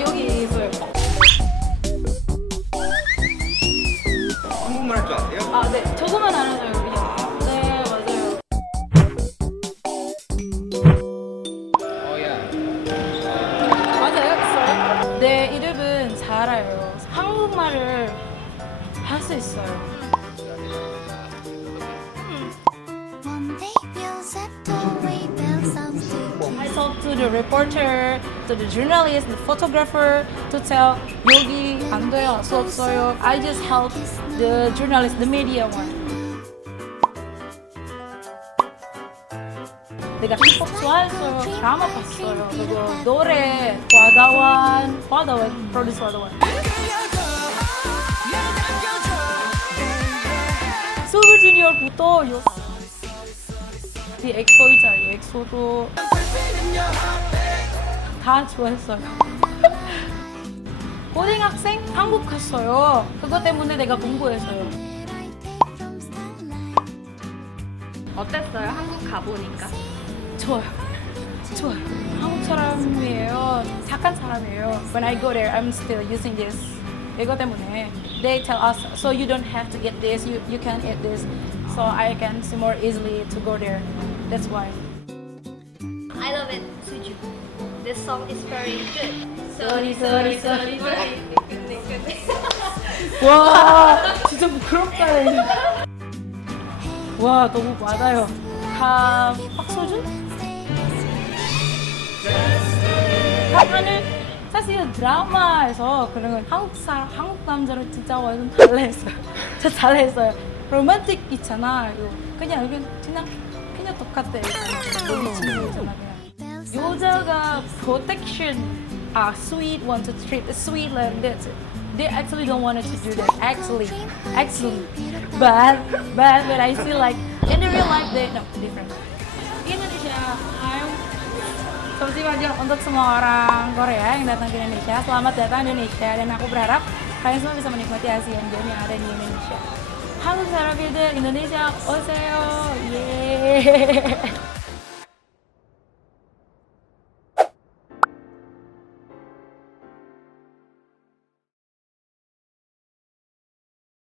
여기 네. 저거만 알아서요. 그냥. 네, 맞아요. Oh yeah. 맞아요? 있어요? 네, 이름은 자라예요. 한국말을 할 수 있어요. the reporter, to the journalist, the photographer to tell 여기 안 돼요, 수 없어요. I just help the journalist, the media one. 내가 힙합 좋아했어요. 드라마 봤어요. 그리고 노래 과다원, 과다원, 프로듀스 과다원. 수블 주니어부터 요. 이 엑소 있잖아요. 엑소도 다 좋아했어요. 고등학생 한국 갔어요. 그것 때문에 내가 공부했어요. 어땠어요? 한국 가보니까? 좋아요. 좋아요. 한국 사람이에요. 착한 사람이에요. When I go there, I'm still using this. 이거 때문에 they tell us, so you don't have to get this, you, you can eat this, so I can see more easily to go there. That's why. I love it, Suju. This song is very good. Sorry, sorry, sorry, sorry. 와 진짜 부끄럽다 와 너무 많아요 다 박서준? 하면은 사실 드라마에서 그런 건 한국 사람 한국 남자를 진짜 완전 잘했어요 진짜 잘했어요 로man틱 있잖아 이거 그냥 그냥 그냥 똑같아 너무 친구잖아 그냥 여자가 protection are sweet want to treat sweet like that they actually don't want to do that actually actually but but when I see like in the real life they no different Indonesia I'm 잠시만요 untuk semua orang Korea yang datang ke Indonesia selamat datang di Indonesia dan aku berharap kalian semua bisa menikmati Asian Games yang ada di Indonesia 한국 사람들 Indonesia 오세요. 예